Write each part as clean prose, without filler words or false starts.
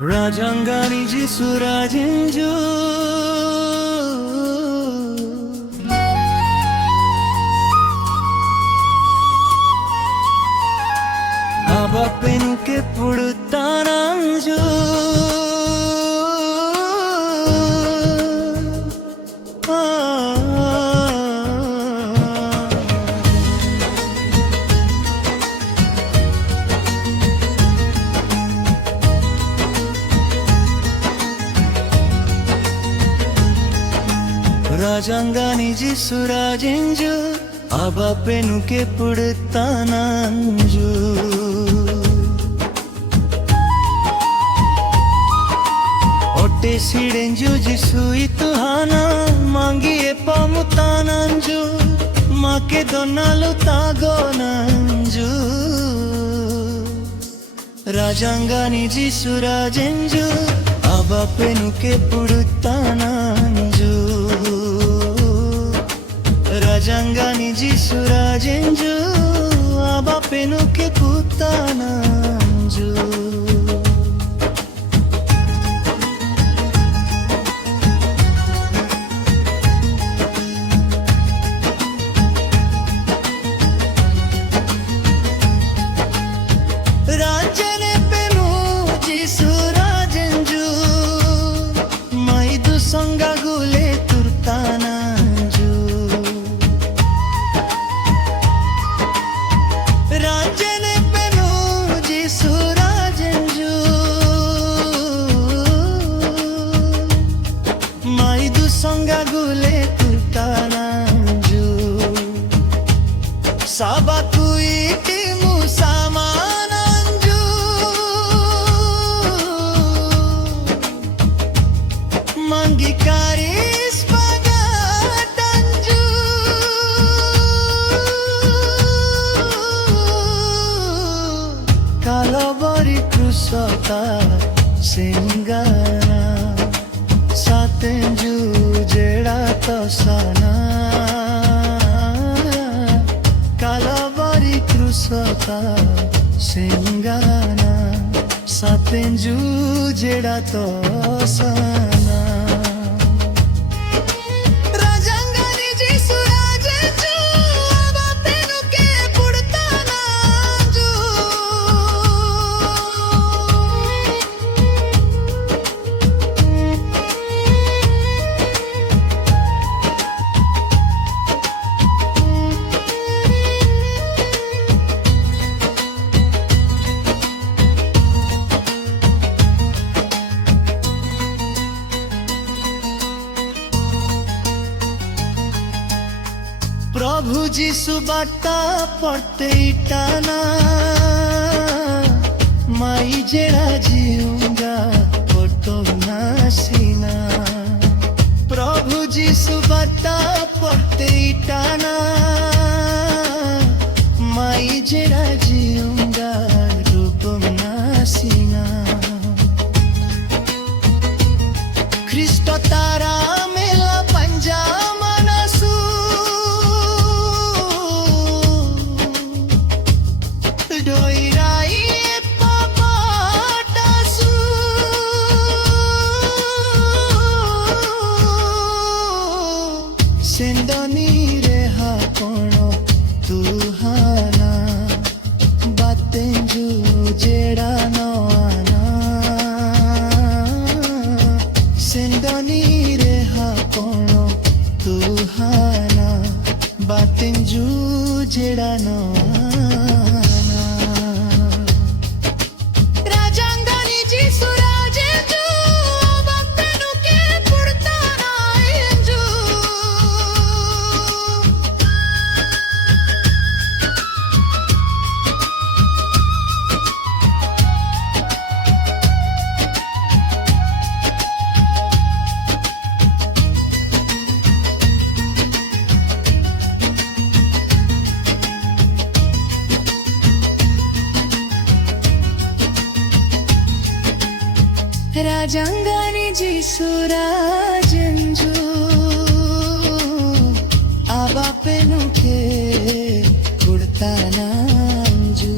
Rajangani Jisurajinju Abapenuke Pudutananju Rajangani Jisurajinju Abapenuke Pudutananju Otte sidenju Jisui Tuhana Mangie Pamutananju Make Donalu Tagonanju Rajangani Jisurajinju Abapenuke Pudutananju Rajangani Jisurajinju Abapenuke Pudutananju Rajane penu Jisurajinju Maidu songa gule turtananju Rajane penu Jisurajinju Maidu songa gule turtananju Sabaku itimu samananju Mangi karis pagatanju Kalabari krusata singana Satenju jeda tosana Kalabari krusata singana Satenju jeda tosana Rajangani Jisurajinju Abapenuke Pudutananju प्रभु जीसु बाटा पड़ते इटाना माई जेड़ा जीऊंगा photo नासीना प्रभु जीसु बाटा पड़ते इटाना माई जेड़ा जीऊंगा रूप नासीना Cristo तारा मेला पंजा Manasu Doirai papatasu Sendoni reha kono tuhana Batenju jeda noana Sendoni reha kono tuhana Batenju jeda noana Rajangani Jisurajinju Abapenuke Pudutananju Rajangani Jisurajinju Abapenuke Pudutananju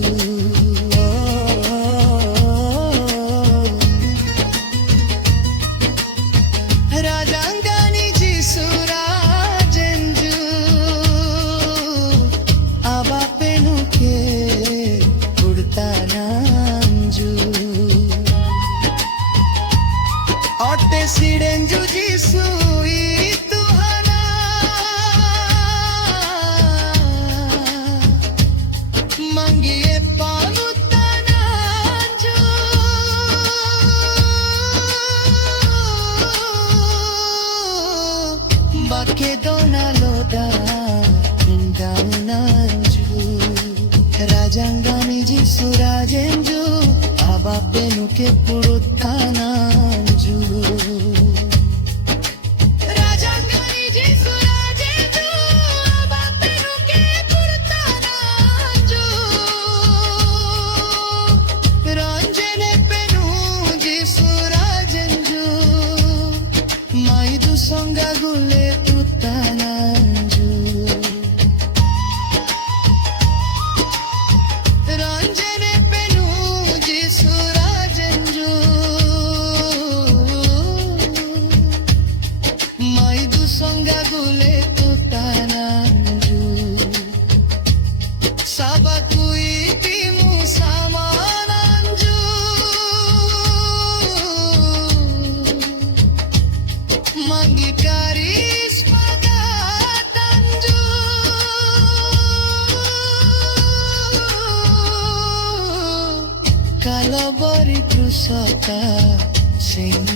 Angikaris magatanju Kalabari krusaka sing